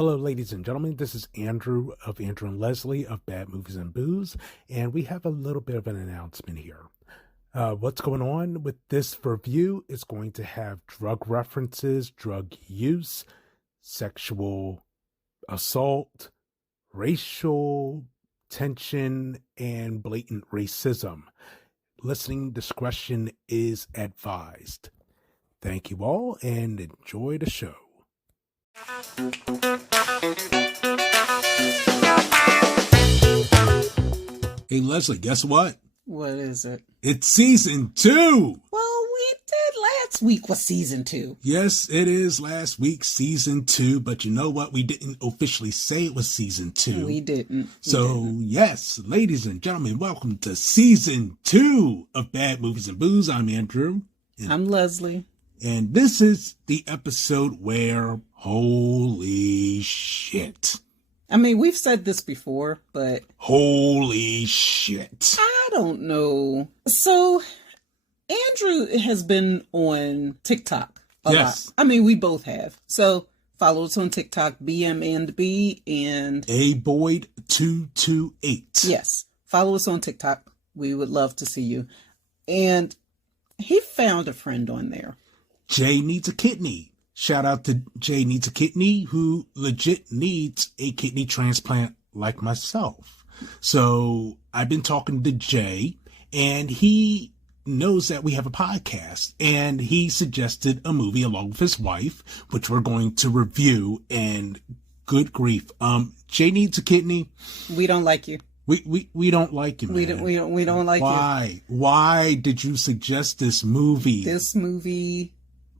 Hello, ladies and gentlemen. This is Andrew of Andrew and Leslie of Bad Movies and Booze, and we have a little bit of an announcement here. What's going on with this review is going to have drug references, drug use, sexual assault, racial tension, and blatant racism. Listening discretion is advised. Thank you all and enjoy the show. Hey, Leslie, guess what? What is it? It's season 2! Well, we did last week was season 2. Yes, it is last week's season 2, but you know what? We didn't officially say it was season 2. We didn't. Yes, ladies and gentlemen, welcome to season 2 of Bad Movies and Booze. I'm Andrew. I'm Leslie. And this is the episode where, holy shit. I mean, we've said this before, but... Holy shit. I don't know. So, Andrew has been on TikTok a lot. I mean, we both have. So, follow us on TikTok, BM&B and... ABoyd228. Yes. Follow us on TikTok. We would love to see you. And he found a friend on there. Jay Needs a Kidney. Shout out to Jay Needs a Kidney, who legit needs a kidney transplant like myself. So I've been talking to Jay, and he knows that we have a podcast, and he suggested a movie along with his wife, which we're going to review. And good grief, Jay Needs a Kidney. We don't like you. We don't like you, man. We don't like you. Why? Why did you suggest this movie? This movie.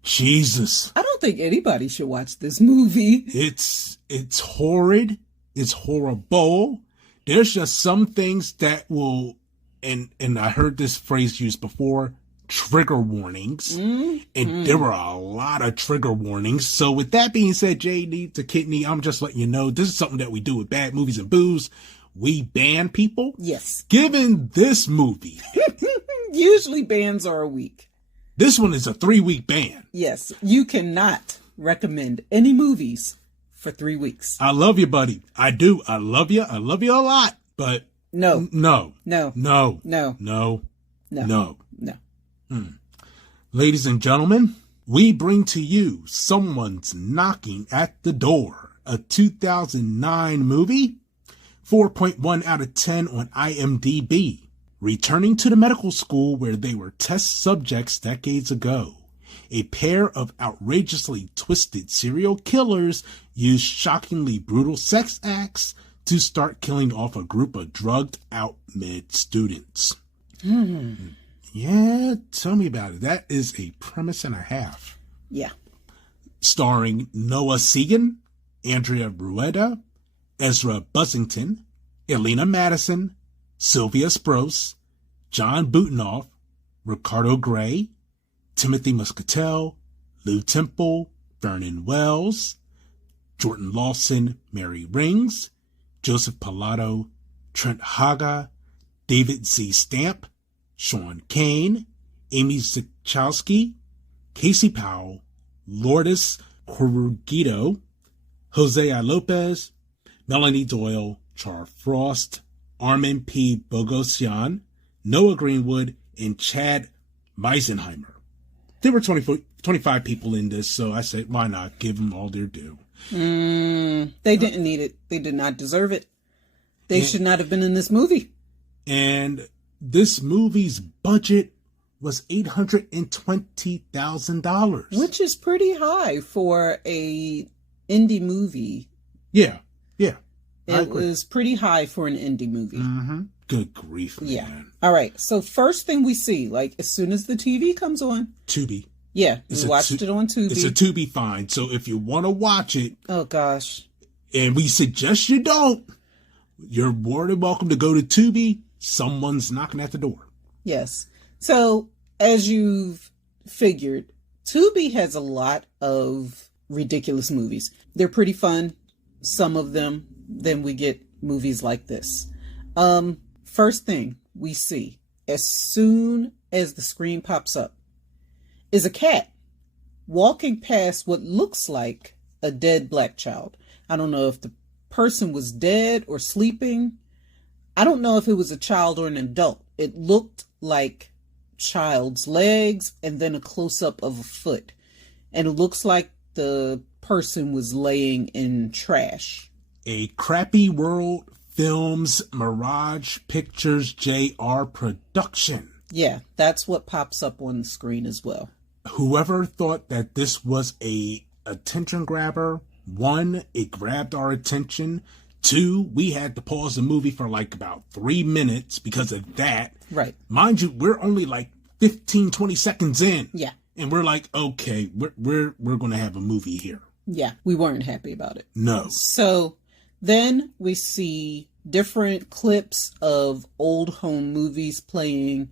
Jesus. I don't think anybody should watch this movie. It's horrid. It's horrible. There's just some things that will, and I heard this phrase used before, trigger warnings. And there were a lot of trigger warnings. So with that being said, Jay Needs a Kidney, I'm just letting you know, this is something that we do with Bad Movies and Booze. We ban people. Yes. Given this movie. Usually bans are a week. This one is a 3-week ban. Yes. You cannot recommend any movies for 3 weeks. I love you, buddy. I do. I love you. I love you a lot. But no. Ladies and gentlemen, we bring to you Someone's Knocking at the Door, a 2009 movie, 4.1 out of 10 on IMDb. Returning to the medical school where they were test subjects decades ago, a pair of outrageously twisted serial killers used shockingly brutal sex acts to start killing off a group of drugged-out med students. Yeah, tell me about it. That is a premise and a half. Yeah. Starring Noah Segan, Andrea Rueda, Ezra Buzzington, Elena Madison, Sylvia Sprouse, John Butenoff, Ricardo Gray, Timothy Muscatel, Lou Temple, Vernon Wells, Jordan Lawson, Mary Rings, Joseph Pilato, Trent Haga, David Z. Stamp, Sean Kane, Amy Zachowski, Casey Powell, Lourdes Corrugido, Jose Lopez, Melanie Doyle, Char Frost, Armin P. Bogosian, Noah Greenwood, and Chad Meisenheimer. There were 25 people in this, so I said, why not give them all their due? They didn't need it. They did not deserve it. They should not have been in this movie. And this movie's budget was $820,000. Which is pretty high for a indie movie. Yeah. It was pretty high for an indie movie. Mm-hmm. Good grief, man. Yeah. All right. So first thing we see, like as soon as the TV comes on. Tubi. Yeah. We watched it on Tubi. It's a Tubi find. So if you want to watch it. Oh, gosh. And we suggest you don't. You're more than welcome to go to Tubi. Someone's knocking at the door. Yes. So as you've figured, Tubi has a lot of ridiculous movies. They're pretty fun. Some of them. Then we get movies like this. First thing we see as soon as the screen pops up is a cat walking past what looks like a dead black child. I don't know if the person was dead or sleeping. I don't know if it was a child or an adult. It looked like child's legs and then a close-up of a foot. And it looks like the person was laying in trash. A Crappy World Films Mirage Pictures JR production. Yeah, that's what pops up on the screen as well. Whoever thought that this was a attention grabber, one, it grabbed our attention. Two, we had to pause the movie for like about 3 minutes because of that. Right. Mind you, we're only like 15, 20 seconds in. Yeah. And we're like, okay, we're going to have a movie here. Yeah, we weren't happy about it. No. So then we see different clips of old home movies playing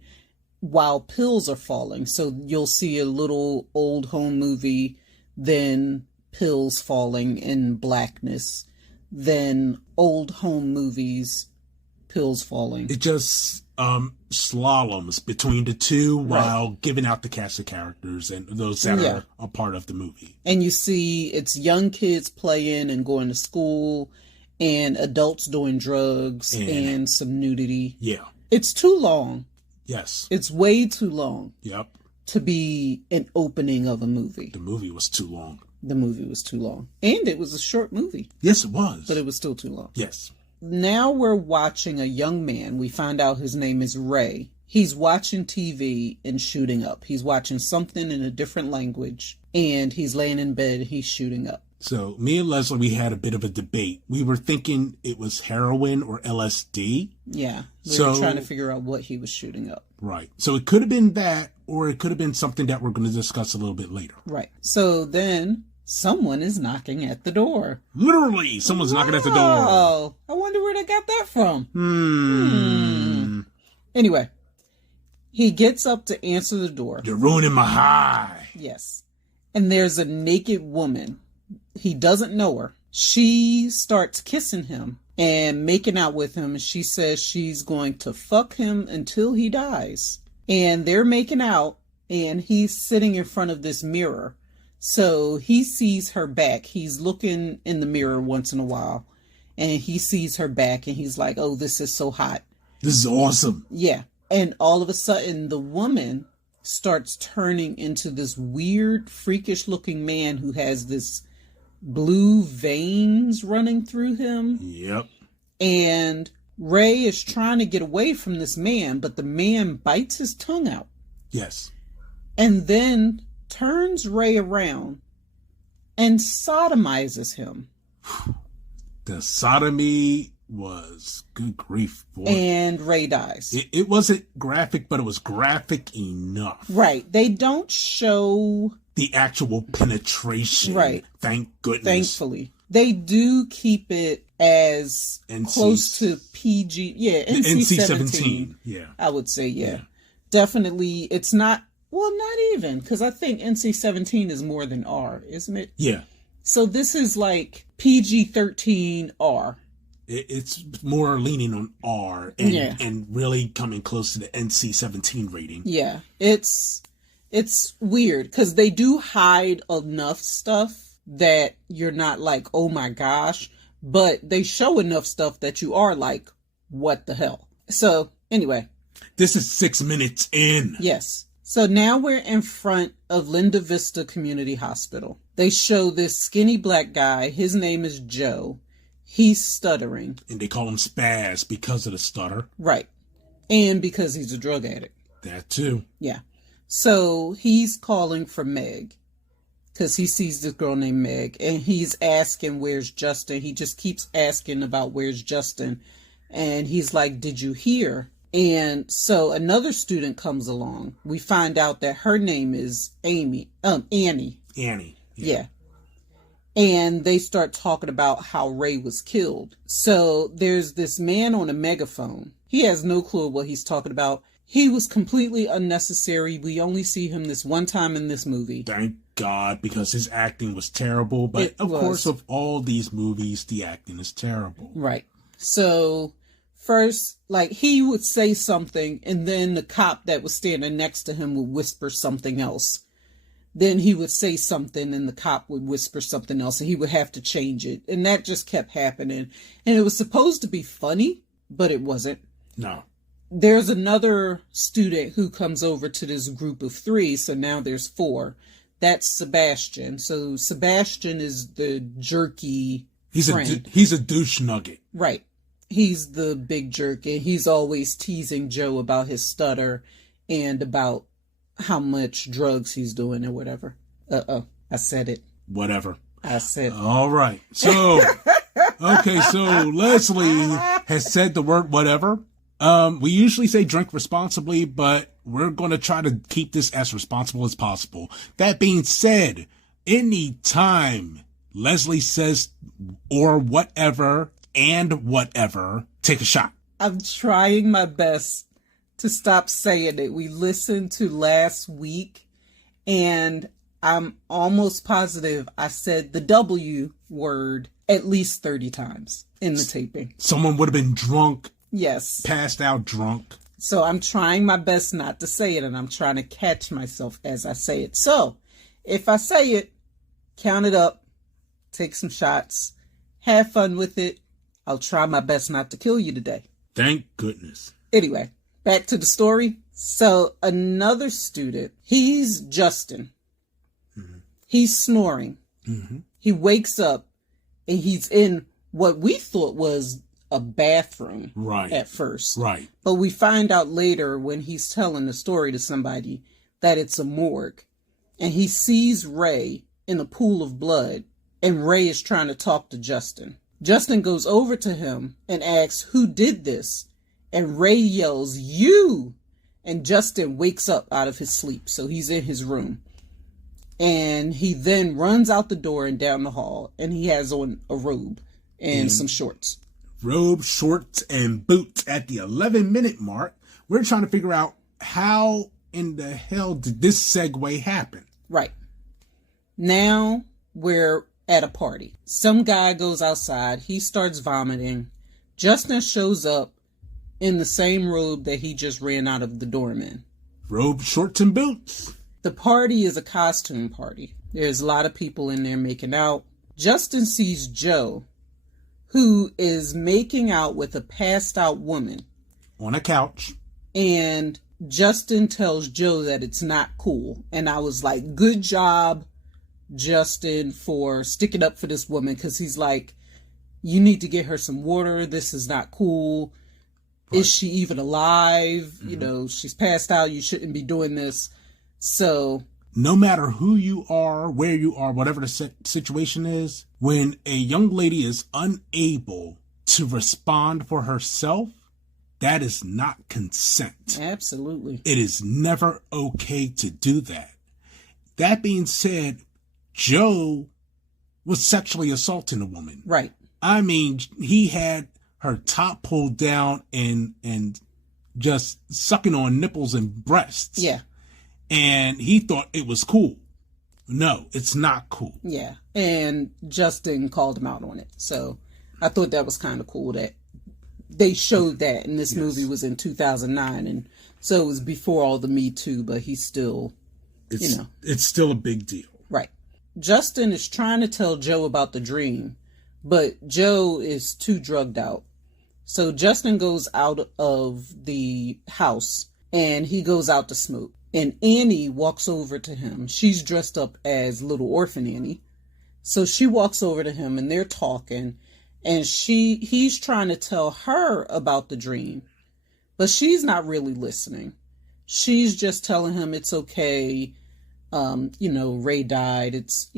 while pills are falling. So you'll see a little old home movie, then pills falling in blackness, then old home movies, pills falling. It just slaloms between the two while giving out the cast of characters and those that are a part of the movie. And you see it's young kids playing and going to school and adults doing drugs and some nudity. Yeah. It's too long. Yes. It's way too long. Yep. To be an opening of a movie. The movie was too long. The movie was too long. And it was a short movie. Yes, it was. But it was still too long. Yes. Now we're watching a young man. We find out his name is Ray. He's watching TV and shooting up. He's watching something in a different language. And he's laying in bed. He's shooting up. So me and Leslie, we had a bit of a debate. We were thinking it was heroin or LSD. Yeah. We were trying to figure out what he was shooting up. Right. So it could have been that, or it could have been something that we're going to discuss a little bit later. Right. So then someone is knocking at the door. Literally, someone's knocking at the door. Oh, I wonder where they got that from. Anyway, he gets up to answer the door. You're ruining my high. Yes. And there's a naked woman. He doesn't know her. She starts kissing him and making out with him. She says she's going to fuck him until he dies. And they're making out, and he's sitting in front of this mirror. So he sees her back. He's looking in the mirror once in a while, and he sees her back, and he's like, oh, this is so hot. This is awesome. Yeah. And all of a sudden, the woman starts turning into this weird, freakish looking man who has this blue veins running through him. Yep. And Ray is trying to get away from this man, but the man bites his tongue out. Yes. And then turns Ray around and sodomizes him. The sodomy was, good grief, boy. And Ray dies. It wasn't graphic, but it was graphic enough. Right. They don't show the actual penetration. Right. Thank goodness. Thankfully. They do keep it as close to PG. Yeah, NC-17. Yeah. I would say, yeah. Definitely, it's not, well, not even, because I think NC-17 is more than R, isn't it? Yeah. So this is like PG-13 R. It's more leaning on R and really coming close to the NC-17 rating. Yeah. It's weird because they do hide enough stuff that you're not like, oh my gosh, but they show enough stuff that you are like, what the hell? So anyway. This is 6 minutes in. Yes. So now we're in front of Linda Vista Community Hospital. They show this skinny black guy. His name is Joe. He's stuttering. And they call him Spaz because of the stutter. Right. And because he's a drug addict. That too. Yeah. So he's calling for Meg. Because he sees this girl named Meg. And he's asking, where's Justin? He just keeps asking about where's Justin. And he's like, did you hear? And so another student comes along. We find out that her name is Annie. Annie. Yeah. And they start talking about how Ray was killed. So there's this man on a megaphone. He has no clue what he's talking about. He was completely unnecessary. We only see him this one time in this movie. Thank God, because his acting was terrible. But of course, of all these movies, the acting is terrible. Right. So first, like, he would say something, and then the cop that was standing next to him would whisper something else. then he would say something and the cop would whisper something else and he would have to change it. And that just kept happening. And it was supposed to be funny, but it wasn't. No. There's another student who comes over to this group of 3, so now there's 4. That's Sebastian. So Sebastian is the jerky friend. He's a douche nugget. Right. He's the big jerk, and he's always teasing Joe about his stutter and about how much drugs he's doing or whatever. I said it. Whatever. I said. All right. So, okay, so Leslie has said the word whatever. We usually say drink responsibly, but we're going to try to keep this as responsible as possible. That being said, anytime Leslie says or whatever and whatever, take a shot. I'm trying my best to stop saying it. We listened to last week, and I'm almost positive I said the W word at least 30 times in the taping. Someone would have been drunk. Yes. Passed out drunk. So I'm trying my best not to say it, and I'm trying to catch myself as I say it. So if I say it, count it up, take some shots, have fun with it. I'll try my best not to kill you today. Thank goodness. Anyway, back to the story. So another student, he's Justin. Mm-hmm. He's snoring. Mm-hmm. He wakes up and he's in what we thought was a bathroom at first. Right. But we find out later when he's telling the story to somebody that it's a morgue. And he sees Ray in a pool of blood, and Ray is trying to talk to Justin. Justin goes over to him and asks, who did this? And Ray yells, you! And Justin wakes up out of his sleep. So he's in his room. And he then runs out the door and down the hall. And he has on a robe and some shorts. Robe, shorts, and boots. At the 11-minute mark, we're trying to figure out how in the hell did this segue happen? Right. Now we're at a party. Some guy goes outside. He starts vomiting. Justin shows up in the same robe that he just ran out of the dorm in. Robe, shorts, and boots. The party is a costume party. There's a lot of people in there making out. Justin sees Joe, who is making out with a passed out woman. On a couch. And Justin tells Joe that it's not cool. And I was like, good job, Justin, for sticking up for this woman. Because he's like, you need to get her some water. This is not cool. Right. Is she even alive? Mm-hmm. You know, she's passed out. You shouldn't be doing this. So no matter who you are, where you are, whatever the situation is, when a young lady is unable to respond for herself, that is not consent. Absolutely. It is never okay to do that. That being said, Joe was sexually assaulting a woman. Right. I mean, he had her top pulled down and just sucking on nipples and breasts. Yeah. And he thought it was cool. No, it's not cool. Yeah. And Justin called him out on it. So I thought that was kind of cool that they showed that. And this movie was in 2009. And so it was before all the Me Too, but he's still, it's still a big deal. Right. Justin is trying to tell Joe about the dream, but Joe is too drugged out. So Justin goes out of the house and he goes out to smoke. And Annie walks over to him. She's dressed up as Little Orphan Annie. So she walks over to him and they're talking. And he's trying to tell her about the dream. But she's not really listening. She's just telling him it's okay. Ray died. It's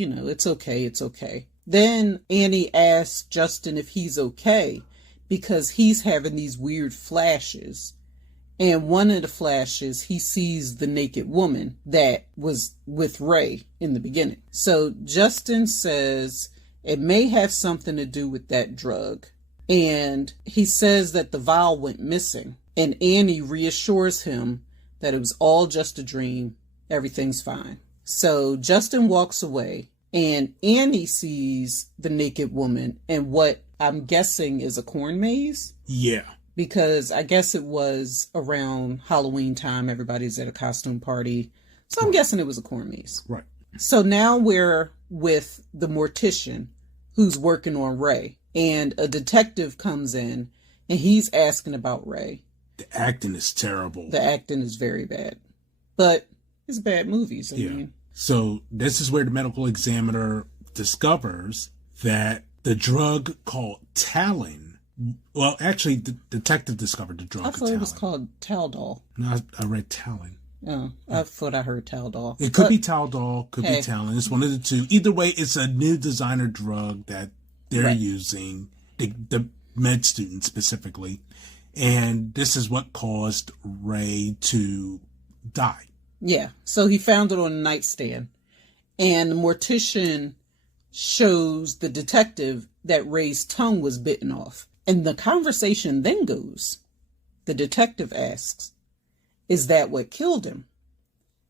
okay. It's okay. Then Annie asks Justin if he's okay because he's having these weird flashes. And one of the flashes, he sees the naked woman that was with Ray in the beginning. So Justin says it may have something to do with that drug. And he says that the vial went missing. And Annie reassures him that it was all just a dream. Everything's fine. So Justin walks away and Annie sees the naked woman and what I'm guessing is a corn maze. Yeah. Because I guess it was around Halloween time. Everybody's at a costume party. So I'm guessing it was a corn maze. Right. So now we're with the mortician who's working on Ray, and a detective comes in and he's asking about Ray. The acting is terrible. The acting is very bad, but it's bad movies. I mean. So this is where the medical examiner discovers that the drug called Talon. Well, actually, the detective discovered the drug. I thought it was called Taldol. No, I read Talon. Oh, I thought I heard Taldol. It could be Taldol, could be Talon. It's one of the two. Either way, it's a new designer drug that they're using, the med students specifically. And this is what caused Ray to die. Yeah, so he found it on a nightstand. And the mortician shows the detective that Ray's tongue was bitten off. And the conversation then goes, the detective asks, "Is that what killed him?"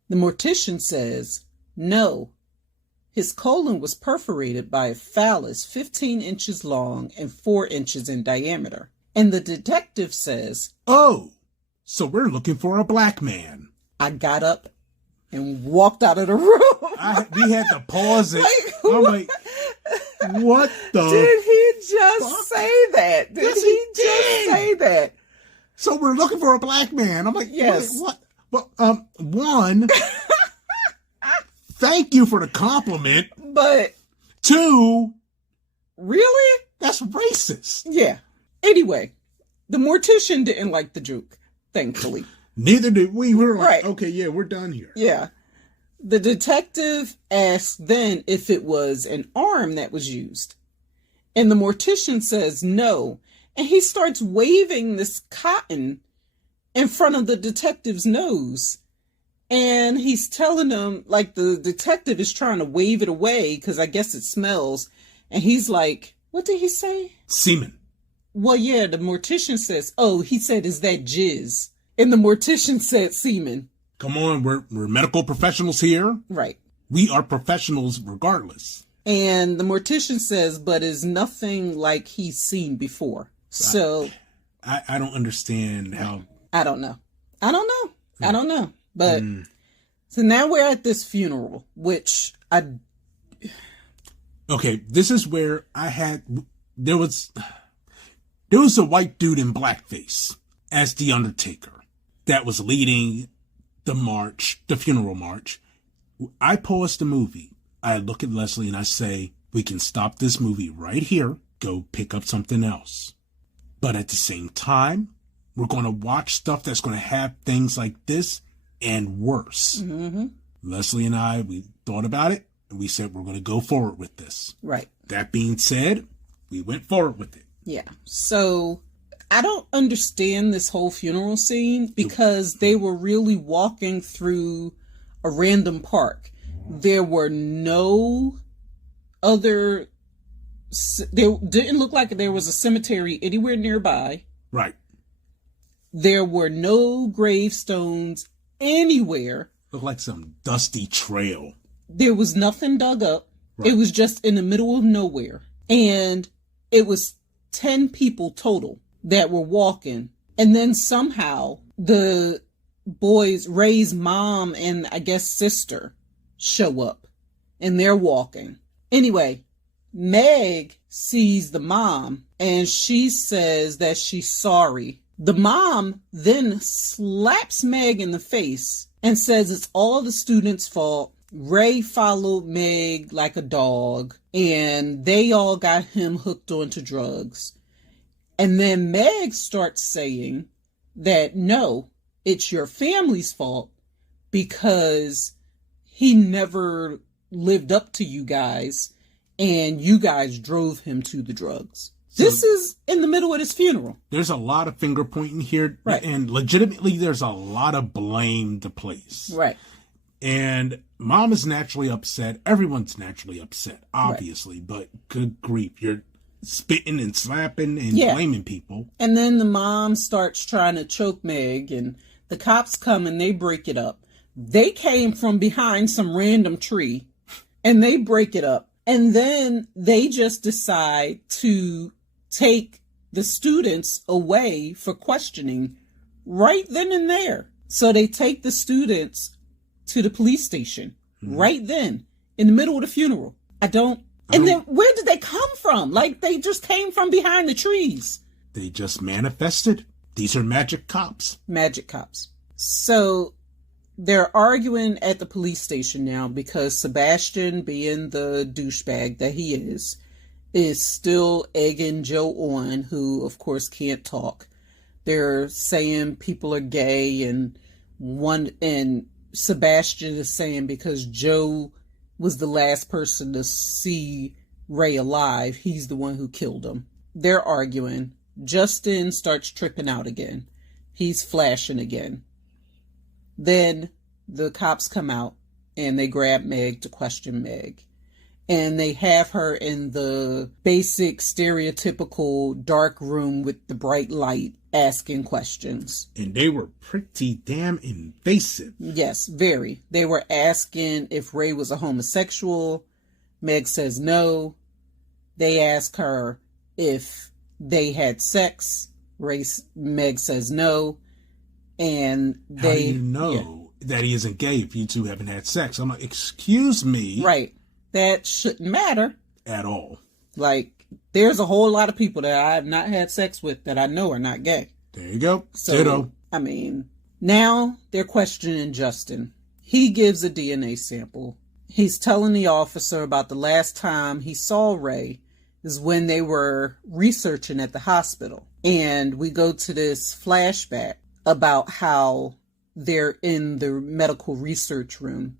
The mortician says, "No. His colon was perforated by a phallus 15 inches long and 4 inches in diameter." And the detective says, "Oh, so we're looking for a black man." I got up and walked out of the room. We had to pause it. I'm like, what the? Did he just say that? Did Yes, he he just did. say that? So we're looking for a black man. I'm like, Yes. What? Well, one, thank you for the compliment. But Two, really? that's racist. Yeah. Anyway, the mortician didn't like the joke, thankfully. Neither did we. We were like, Right. okay, yeah, we're done here. Yeah. The detective asked then if it was an arm that was used. And the mortician says no. And he starts waving this cotton in front of the detective's nose. And he's telling him, like, the detective is trying to wave it away because I guess it smells. And he's like, what did he say? Semen. Well, yeah, the mortician says, oh, he said, is that jizz? And the mortician said semen. Come on, we're medical professionals here. Right. We are professionals regardless. And the mortician says, but is nothing like he's seen before. So I don't understand how. I don't know. But so now we're at this funeral, which Okay, this is where there was a white dude in blackface as the Undertaker that was leading the funeral march. I pause the movie. I look at Leslie and I say, we can stop this movie right here. Go pick up something else. But at the same time, we're going to watch stuff that's going to have things like this and worse. Mm-hmm. Leslie and I, we thought about it and we said, we're going to go forward with this. Right. That being said, we went forward with it. Yeah. So I don't understand this whole funeral scene because they were really walking through a random park. There were no other, there didn't look like there was a cemetery anywhere nearby. Right. There were no gravestones anywhere. Looked like some dusty trail. There was nothing dug up. Right. It was just in the middle of nowhere. And it was 10 people total that were walking. And then somehow the boys, Ray's mom and I guess sister, show up and they're walking. Anyway, Meg sees the mom and she says that she's sorry. The mom then slaps Meg in the face and says it's all the students' fault. Ray followed Meg like a dog and they all got him hooked onto drugs. And then Meg starts saying that no, it's your family's fault because he never lived up to you guys and you guys drove him to the drugs. So this is in the middle of his funeral. There's a lot of finger pointing here. Right. And legitimately, there's a lot of blame to place. Right. And mom is naturally upset. Everyone's naturally upset, obviously. Right. But good grief, you're spitting and slapping and blaming people. And then the mom starts trying to choke Meg and the cops come and they break it up. They came from behind some random tree and they break it up. And then they just decide to take the students away for questioning right then and there. So they take the students to the police station right then. in the middle of the funeral. And then where did they come from? Like, they just came from behind the trees. They just manifested. These are magic cops. Magic cops. So they're arguing at the police station now because Sebastian, being the douchebag that he is still egging Joe on, who of course can't talk. They're saying people are gay, and Sebastian is saying because Joe was the last person to see Ray alive, he's the one who killed him. They're arguing. Justin starts tripping out again. He's flashing again. Then the cops come out and they grab Meg to question Meg. And they have her in the basic stereotypical dark room with the bright light asking questions. And they were pretty damn invasive. Yes, very. They were asking if Ray was a homosexual. Meg says no. They ask her if they had sex. Meg says no. And How do you know that he isn't gay if you two haven't had sex? I'm like, excuse me. Right. That shouldn't matter. At all. Like, there's a whole lot of people that I have not had sex with that I know are not gay. There you go. So, ditto. I mean, now they're questioning Justin. He gives a DNA sample. He's telling the officer about the last time he saw Ray is when they were researching at the hospital. And we go to this flashback about how they're in the medical research room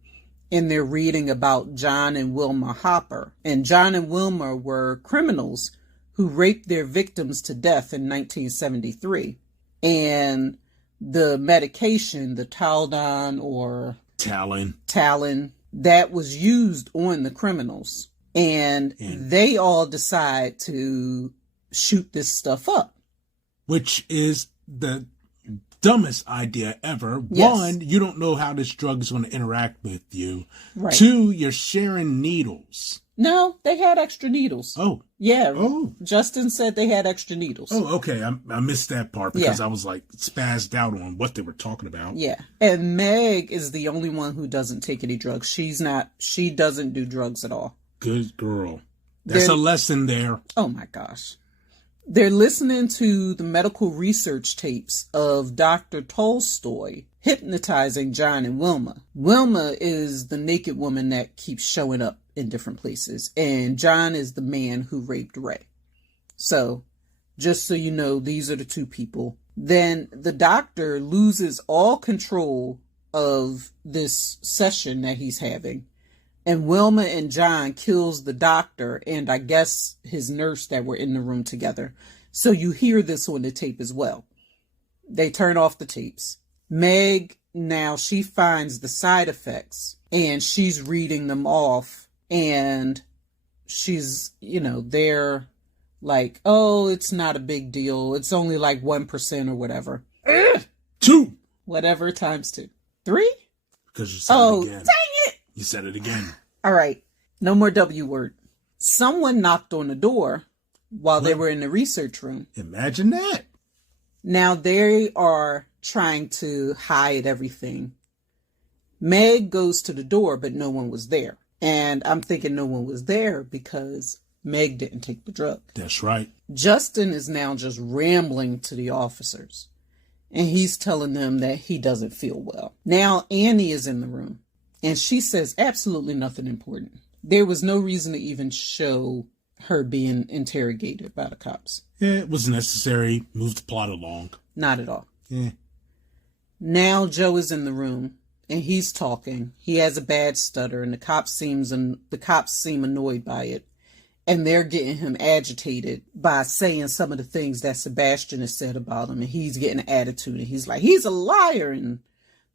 and they're reading about John and Wilma Hopper. And John and Wilma were criminals who raped their victims to death in 1973. And the medication, the Taldon or Talon, that was used on the criminals. And they all decide to shoot this stuff up. Which is the dumbest idea ever. Yes. One, you don't know how this drug is going to interact with you. Right. Two, you're sharing needles. No, they had extra needles. Oh. Yeah. Oh. Justin said they had extra needles. Oh, okay. I missed that part because I was like spazzed out on what they were talking about. Yeah. And Meg is the only one who doesn't take any drugs. She doesn't do drugs at all. Good girl. That's a lesson there. Oh my gosh. They're listening to the medical research tapes of Dr. Tolstoy hypnotizing John and Wilma. Wilma is the naked woman that keeps showing up in different places, and John is the man who raped Ray. So, just so you know, these are the two people. Then the doctor loses all control of this session that he's having. And Wilma and John kills the doctor and I guess his nurse that were in the room together. So you hear this on the tape as well. They turn off the tapes. Meg, now she finds the side effects and she's reading them off. And she's, they're like, oh, it's not a big deal. It's only like 1% or whatever. 2. Whatever times 2. 3? Because you said it again. Dang it! You said it again. All right. No more W word. Someone knocked on the door while they were in the research room. Imagine that. Now they are trying to hide everything. Meg goes to the door, but no one was there. And I'm thinking no one was there because Meg didn't take the drug. That's right. Justin is now just rambling to the officers. And he's telling them that he doesn't feel well. Now Annie is in the room. And she says absolutely nothing important. There was no reason to even show her being interrogated by the cops. Yeah, it was necessary. Move the plot along. Not at all. Yeah. Now Joe is in the room and he's talking. He has a bad stutter and the cops seem annoyed by it. And they're getting him agitated by saying some of the things that Sebastian has said about him. And he's getting an attitude and he's like, he's a liar. And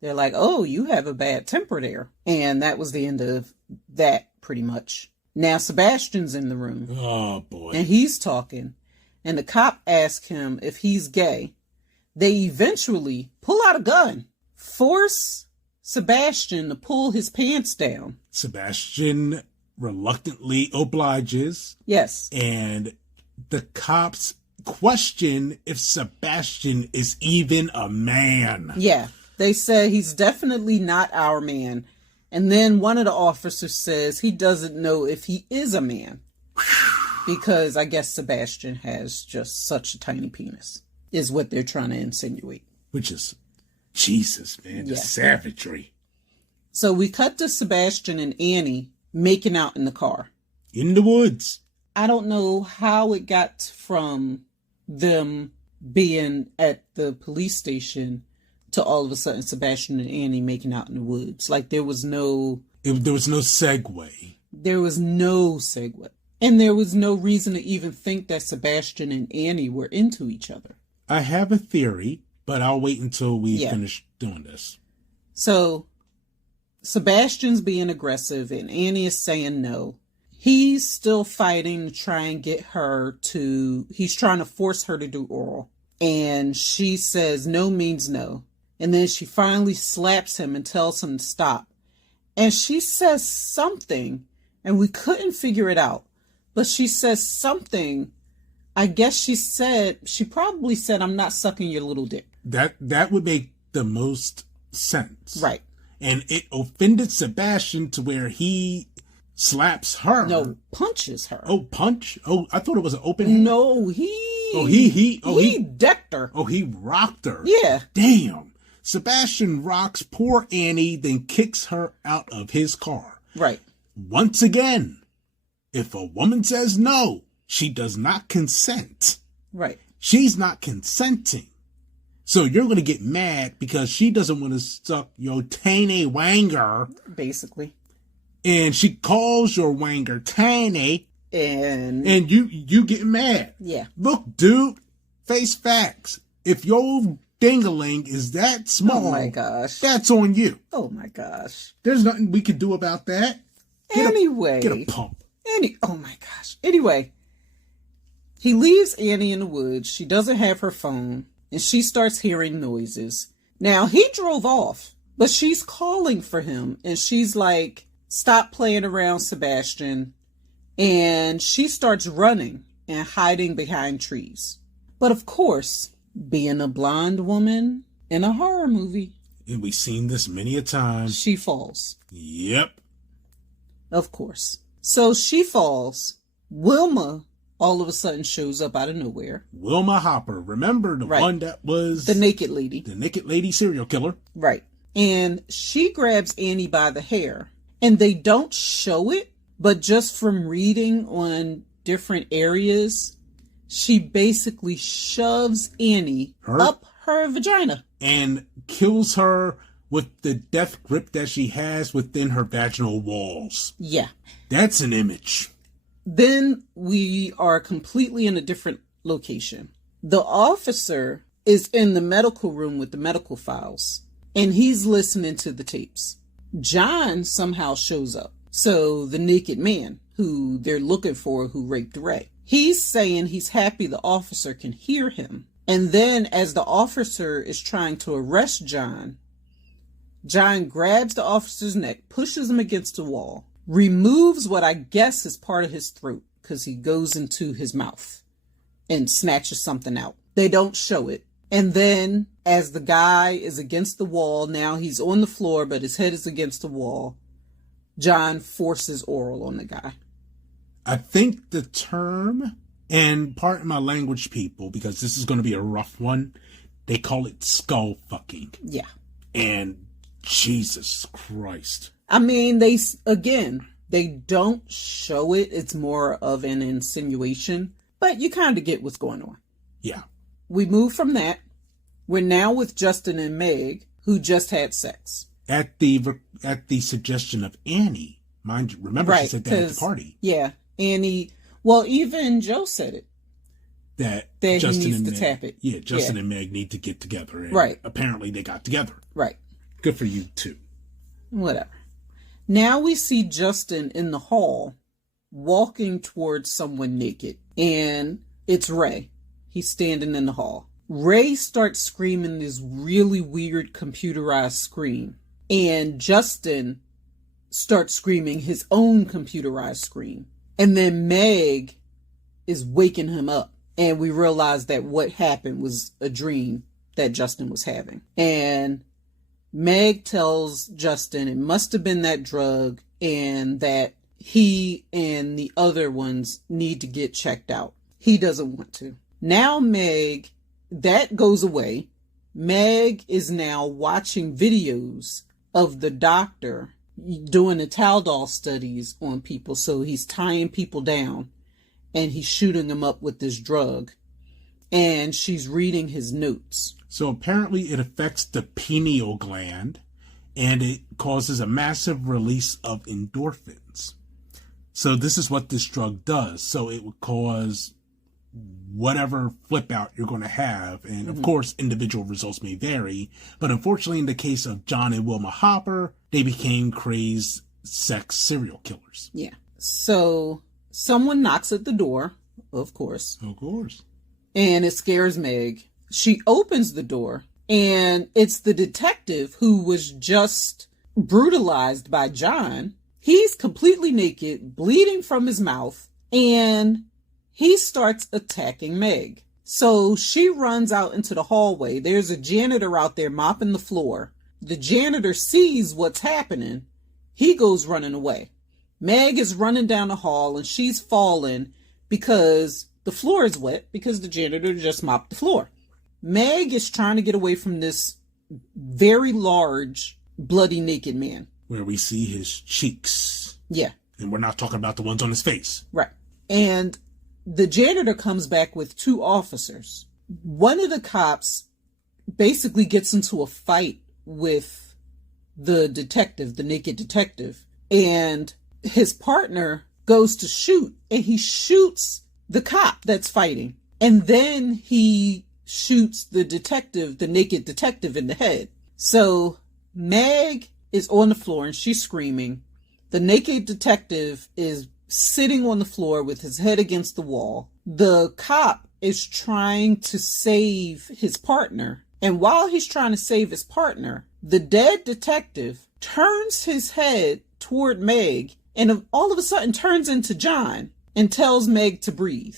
they're like, oh, you have a bad temper there. And that was the end of that, pretty much. Now, Sebastian's in the room. Oh, boy. And he's talking. And the cop asks him if he's gay. They eventually pull out a gun, force Sebastian to pull his pants down. Sebastian reluctantly obliges. Yes. And the cops question if Sebastian is even a man. Yeah. They say he's definitely not our man. And then one of the officers says he doesn't know if he is a man. Because I guess Sebastian has just such a tiny penis, is what they're trying to insinuate. Which is, Jesus, man, the savagery. So we cut to Sebastian and Annie making out in the car. In the woods. I don't know how it got from them being at the police station to all of a sudden Sebastian and Annie making out in the woods. Like there was no segue. There was no segue. And there was no reason to even think that Sebastian and Annie were into each other. I have a theory, but I'll wait until we finish doing this. So Sebastian's being aggressive and Annie is saying no. He's still fighting to try and get her to, he's trying to force her to do oral. And she says no means no. And then she finally slaps him and tells him to stop. And she says something, and we couldn't figure it out. But she says something. I guess she probably said, I'm not sucking your little dick. That would make the most sense. Right. And it offended Sebastian to where he slaps her. No, punches her. Oh, punch? Oh, I thought it was an open hand. No, he decked her. Oh, he rocked her. Yeah. Damn. Sebastian rocks poor Annie, then kicks her out of his car. Right. Once again, if a woman says no, she does not consent. Right. She's not consenting. So you're going to get mad because she doesn't want to suck your tiny wanger. Basically. And she calls your wanger tiny. And you get mad. Yeah. Look, dude, face facts. If your dingling is that small, oh my gosh, that's on you. Oh my gosh. There's nothing we could do about that. Get a pump. Oh my gosh. Anyway, he leaves Annie in the woods. She doesn't have her phone, and she starts hearing noises. Now, he drove off, but she's calling for him, and she's like, stop playing around, Sebastian. And she starts running and hiding behind trees. But of course, being a blonde woman in a horror movie, and we've seen this many a time, she falls. Yep. Of course. So she falls. Wilma all of a sudden shows up out of nowhere. Wilma Hopper. Remember the one that was... the naked lady. The naked lady serial killer. Right. And she grabs Annie by the hair. And they don't show it, but just from reading on different areas, she basically shoves Annie up her vagina. And kills her with the death grip that she has within her vaginal walls. Yeah. That's an image. Then we are completely in a different location. The officer is in the medical room with the medical files, and he's listening to the tapes. John somehow shows up. So the naked man who they're looking for who raped Ray. He's saying he's happy the officer can hear him. And then as the officer is trying to arrest John, John grabs the officer's neck, pushes him against the wall, removes what I guess is part of his throat because he goes into his mouth and snatches something out. They don't show it. And then as the guy is against the wall, now he's on the floor, but his head is against the wall, John forces oral on the guy. I think the term, and pardon my language, people, because this is going to be a rough one, they call it skull fucking. Yeah. And Jesus Christ. I mean, they don't show it. It's more of an insinuation, but you kind of get what's going on. Yeah. We move from that. We're now with Justin and Meg, who just had sex. At the suggestion of Annie. Mind you, remember she said that at the party. Yeah. Annie, well, even Joe said it. That Justin he needs and to Meg, tap it. Yeah, Justin and Meg need to get together. And right. Apparently they got together. Right. Good for you, too. Whatever. Now we see Justin in the hall walking towards someone naked. And it's Ray. He's standing in the hall. Ray starts screaming this really weird computerized scream. And Justin starts screaming his own computerized scream. And then Meg is waking him up. And we realize that what happened was a dream that Justin was having. And Meg tells Justin it must have been that drug and that he and the other ones need to get checked out. He doesn't want to. Now Meg, that goes away. Meg is now watching videos of the doctor doing the Taldol studies on people. So he's tying people down and he's shooting them up with this drug. And she's reading his notes. So apparently it affects the pineal gland and it causes a massive release of endorphins. So this is what this drug does. So it would cause whatever flip out you're going to have. And of course, individual results may vary. But unfortunately, in the case of John and Wilma Hopper, they became crazed sex serial killers. Yeah. So someone knocks at the door, of course. Of course. And it scares Meg. She opens the door, and it's the detective who was just brutalized by John. He's completely naked, bleeding from his mouth, and he starts attacking Meg. So she runs out into the hallway. There's a janitor out there mopping the floor. The janitor sees what's happening. He goes running away. Meg is running down the hall, and she's falling because the floor is wet because the janitor just mopped the floor. Meg is trying to get away from this very large, bloody, naked man. Where we see his cheeks. Yeah. And we're not talking about the ones on his face. Right. And the janitor comes back with 2 officers. One of the cops basically gets into a fight with the detective, the naked detective. And his partner goes to shoot, and he shoots the cop that's fighting. And then he shoots the detective, the naked detective, in the head. So Meg is on the floor and she's screaming. The naked detective is sitting on the floor with his head against the wall. The cop is trying to save his partner. And while he's trying to save his partner, the dead detective turns his head toward Meg and all of a sudden turns into John and tells Meg to breathe.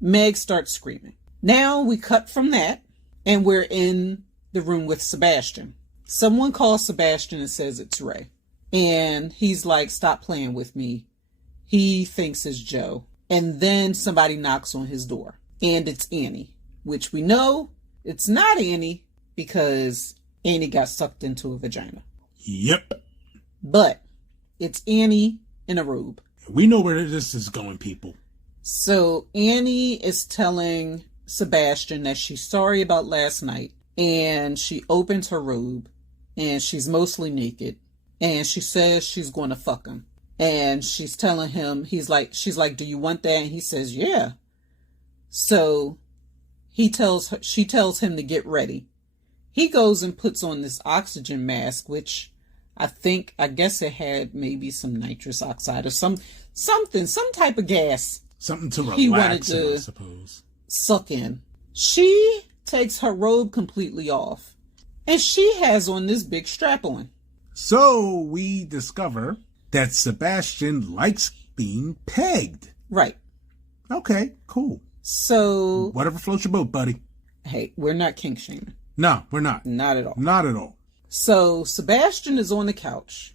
Meg starts screaming. Now we cut from that, and we're in the room with Sebastian. Someone calls Sebastian and says it's Ray. And he's like, stop playing with me. He thinks it's Joe. And then somebody knocks on his door. And it's Annie, which we know it's not Annie because Annie got sucked into a vagina. Yep. But it's Annie in a robe. We know where this is going, people. So Annie is telling Sebastian that she's sorry about last night, and she opens her robe and she's mostly naked, and she says she's going to fuck him. And she's telling him, she's like, do you want that? And he says, yeah. So she tells him to get ready. He goes and puts on this oxygen mask, which I guess it had maybe some nitrous oxide or some type of gas. Something to He wanted relax him, to I suppose. suck in. She takes her robe completely off, and she has on this big strap on. So we discover that Sebastian likes being pegged. Right. Okay, cool. So, Whatever floats your boat, buddy. hey, we're not kink shaming. No, we're not. Not at all. Not at all. So Sebastian is on the couch.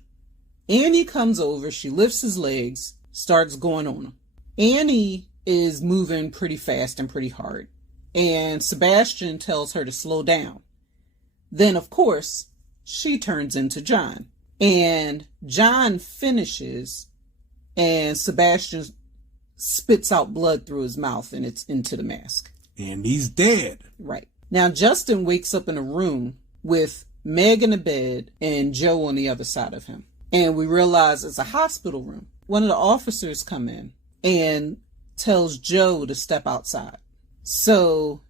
Annie comes over. She lifts his legs, starts going on him. Annie is moving pretty fast and pretty hard. And Sebastian tells her to slow down. Then, of course, she turns into John. And John finishes, and Sebastian spits out blood through his mouth, and it's into the mask. And he's dead. Right. Now, Justin wakes up in a room with Meg in a bed and Joe on the other side of him. And we realize it's a hospital room. One of the officers come in and tells Joe to step outside. So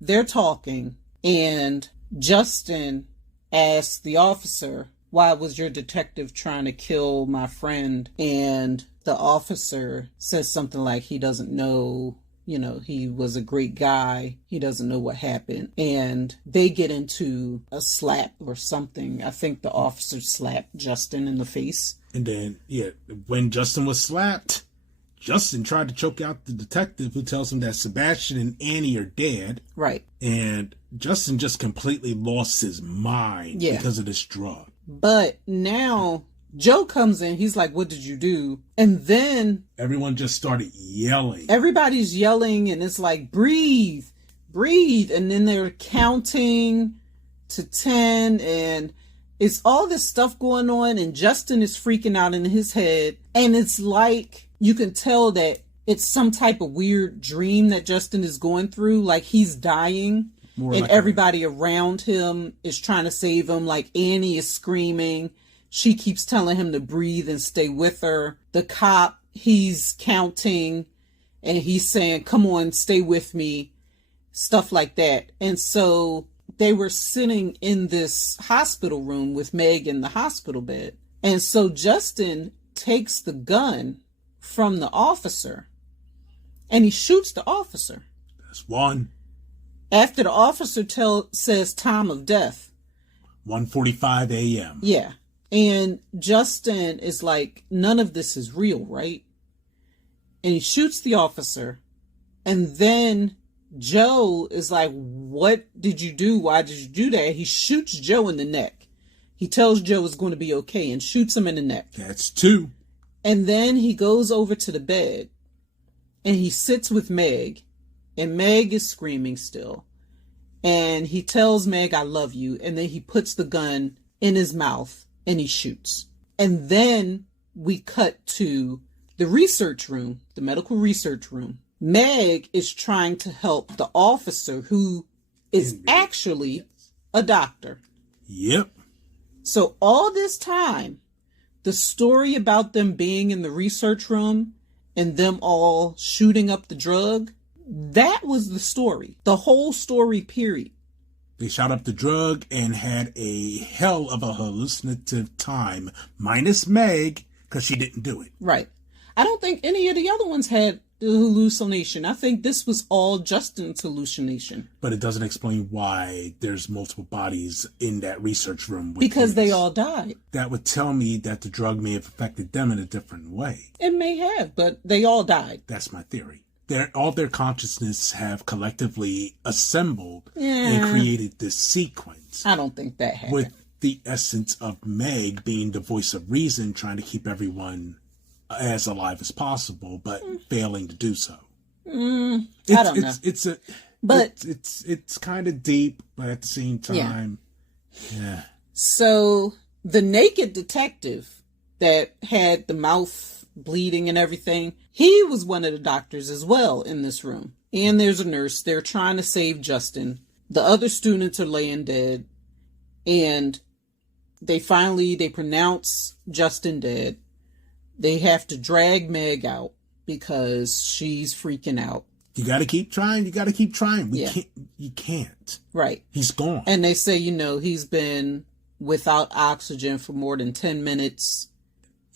they're talking, and Justin asks the officer, why was your detective trying to kill my friend? And the officer says something like he doesn't know, he was a great guy. He doesn't know what happened. And they get into a slap or something. I think the officer slapped Justin in the face. And then, when Justin was slapped, Justin tried to choke out the detective who tells him that Sebastian and Annie are dead. Right. And Justin just completely lost his mind because of this drug. But now Joe comes in. He's like, what did you do? And then everyone just started yelling. Everybody's yelling, and it's like, breathe, breathe. And then they're counting to 10, and it's all this stuff going on, and Justin is freaking out in his head. And it's like, you can tell that it's some type of weird dream that Justin is going through. Like he's dying. And like everybody around him is trying to save him. Like Annie is screaming. She keeps telling him to breathe and stay with her. The cop, he's counting and he's saying, come on, stay with me. Stuff like that. And so they were sitting in this hospital room with Meg in the hospital bed. And so Justin takes the gun from the officer and he shoots the officer. That's one. After the officer says time of death. 1:45 a.m. Yeah. And Justin is like, none of this is real, right? And he shoots the officer. And then Joe is like, what did you do? Why did you do that? He shoots Joe in the neck. He tells Joe it's going to be okay and shoots him in the neck. That's two. And then he goes over to the bed and he sits with Meg. And Meg is screaming still. And he tells Meg, I love you. And then he puts the gun in his mouth and he shoots. And then we cut to the research room, the medical research room. Meg is trying to help the officer who is actually a doctor. Yep. So all this time, the story about them being in the research room and them all shooting up the drug, that was the story. The whole story, period. They shot up the drug and had a hell of a hallucinative time, minus Meg, because she didn't do it. Right. I don't think any of the other ones had the hallucination. I think this was all Justin's hallucination. But it doesn't explain why there's multiple bodies in that research room. Because they all died. That would tell me that the drug may have affected them in a different way. It may have, but they all died. That's my theory. All their consciousness have collectively assembled and created this sequence. I don't think that happened. With the essence of Meg being the voice of reason, trying to keep everyone as alive as possible, but failing to do so. I don't know. It's kind of deep, but at the same time, yeah. So the naked detective that had the mouth bleeding and everything, he was one of the doctors as well in this room. And there's a nurse. They're trying to save Justin. The other students are laying dead. And they pronounce Justin dead. They have to drag Meg out because she's freaking out. You got to keep trying. You can't. Right. He's gone. And they say, he's been without oxygen for more than 10 minutes.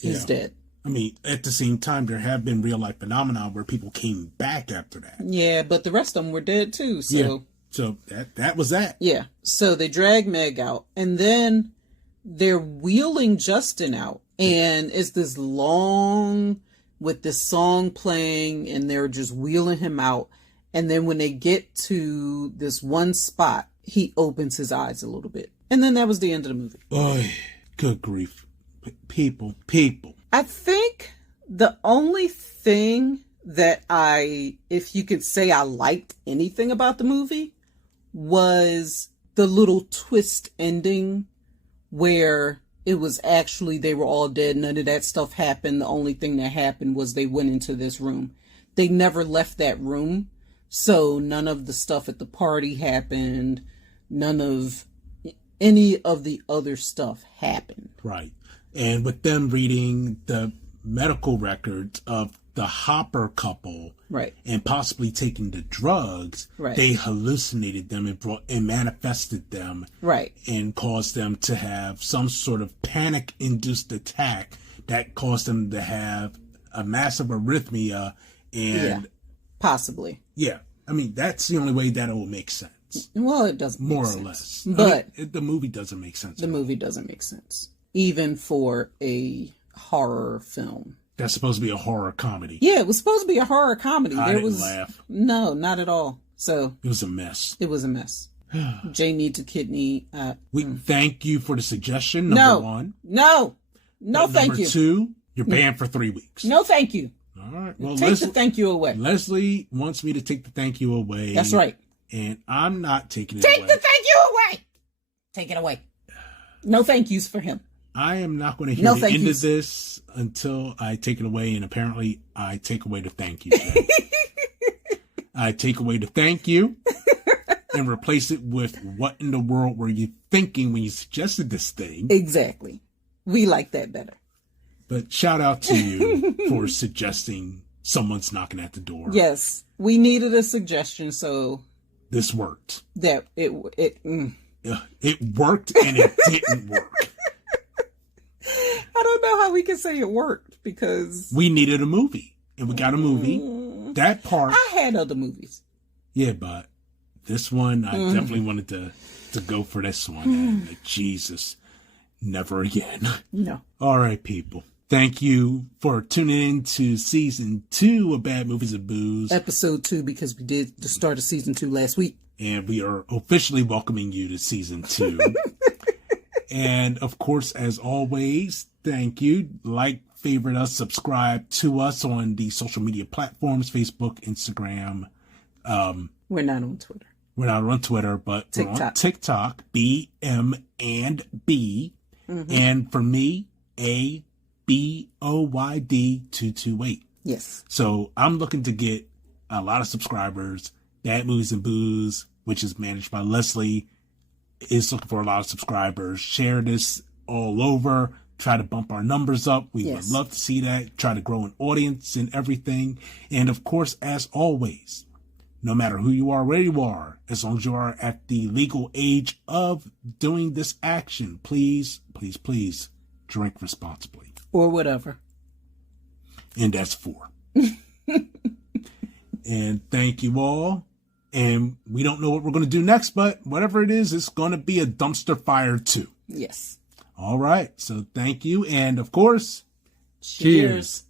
He's dead. I mean, at the same time, there have been real life phenomena where people came back after that. Yeah, but the rest of them were dead too. So, yeah. So that was that. Yeah. So they drag Meg out, and then they're wheeling Justin out, and it's this long with this song playing, and they're just wheeling him out. And then when they get to this one spot, he opens his eyes a little bit, and then that was the end of the movie. Oh, good grief, people. I think the only thing that if you could say I liked anything about the movie, was the little twist ending where it was actually they were all dead. None of that stuff happened. The only thing that happened was they went into this room. They never left that room. So none of the stuff at the party happened. None of any of the other stuff happened. Right. And with them reading the medical records of the Hopper couple, right, and possibly taking the drugs, right, they hallucinated them and manifested them, right, and caused them to have some sort of panic-induced attack that caused them to have a massive arrhythmia, and possibly, I mean, that's the only way that it will make sense. Well, it doesn't, more make or sense. less, but the movie doesn't make sense. The movie doesn't make sense, even for a horror film. That's supposed to be a horror comedy. Yeah, it was supposed to be a horror comedy. I didn't laugh. No, not at all. So it was a mess. It was a mess. Jay needs a kidney. We thank you for the suggestion. Number one. No, thank you. Number two, you're banned for 3 weeks. No, thank you. All right. Well, take the thank you away. Leslie wants me to take the thank you away. That's right. And I'm not taking it away. Take the thank you away. Take it away. No thank yous for him. I am not going to hear the end of this until I take it away, and apparently I take away the thank you. I take away the thank you and replace it with what in the world were you thinking when you suggested this thing? Exactly. We like that better. But shout out to you for suggesting someone's knocking at the door. Yes, we needed a suggestion, so this worked. That it worked and it didn't work. I don't know how we can say it worked because we needed a movie and we got a movie. That part I had other movies. Yeah, but this one I definitely wanted to go for this one. And Jesus, never again. No. All right, people. Thank you for tuning in to season 2 of Bad Movies and Booze. Episode 2, because we did the start of season 2 last week. And we are officially welcoming you to season 2. And of course, as always, thank you. Like, favorite us, subscribe to us on the social media platforms, Facebook, Instagram. We're not on Twitter. We're not on Twitter, but we're on TikTok, BM and B. And for me, ABOYD228. Yes. So I'm looking to get a lot of subscribers. Bad Movies and Booze, which is managed by Leslie, is looking for a lot of subscribers. Share this all over. Try to bump our numbers up. We would love to see that. Try to grow an audience and everything. And of course, as always, no matter who you are, where you are, as long as you are at the legal age of doing this action, please, please, please drink responsibly. Or whatever. And that's 4. And thank you all. And we don't know what we're going to do next, but whatever it is, it's going to be a dumpster fire too. Yes. All right. So thank you. And of course, cheers.